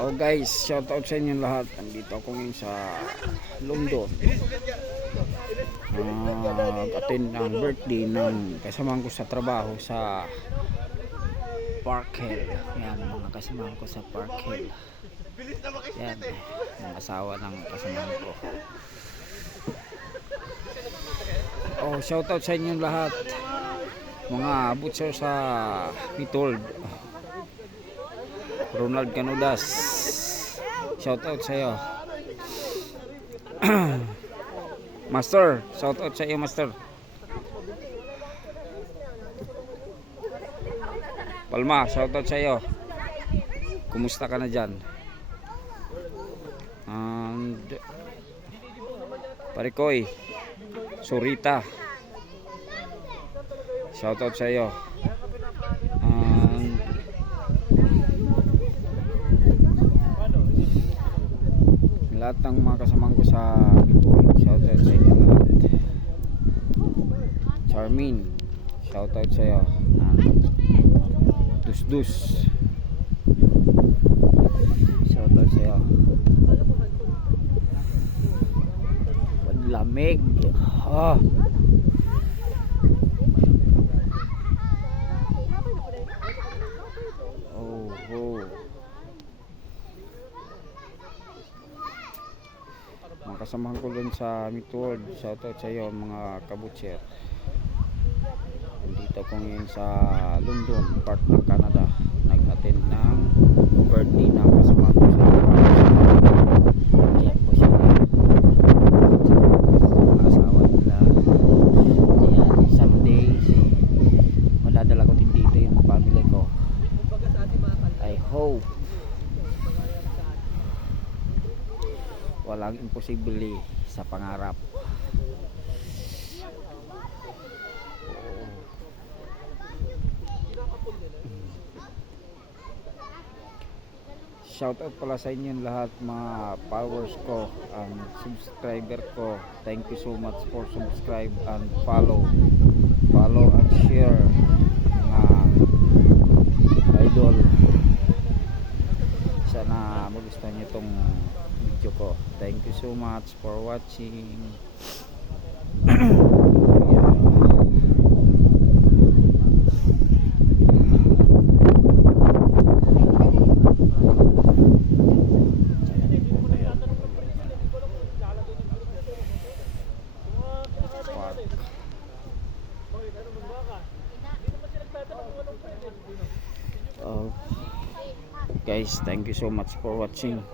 Oh guys, shout out sa inyo lahat. Andito ako ngayon sa London. Nag-attend ng birthday ng kasamahan ko sa trabaho sa Park Hill. Yan, mga kasamahan ko sa Park Hill. Yan, yung asawa ng kasamahan ko. Oh, shout out sa inyo lahat. Mga butcher sa Pitold. Ronald Canudas. Shout out sa iyo. Master, shout out sa iyo, Master. Palma, shout out sa iyo. Kumusta ka na diyan? And Parikoy, Surita. Shout out sa iyo. And lahat ng mga kasamahan ko sa Bicol, shout out sa inyo lahat. Charmin, shout out sa iyo. Dus Dus. Shout out sa iyo. Lamig. Ah. Oh, oh. Mga kasamahan ko dun sa Midworld. Shoutout sa iyo mga kabutcher. Nandito ko ngayon sa London, part ng Canada. Nag-attend ng birthday ng kasamahan ko sa Ayan po. Mga asawa ko din dito yung family ko. I walang imposible sa pangarap. Oo. Shoutout pala sa inyo lahat mga followers ko ang subscriber ko. Thank you so much for subscribe and follow. Follow and share video ko. Thank you so much for watching. Oh, guys, thank you so much for watching.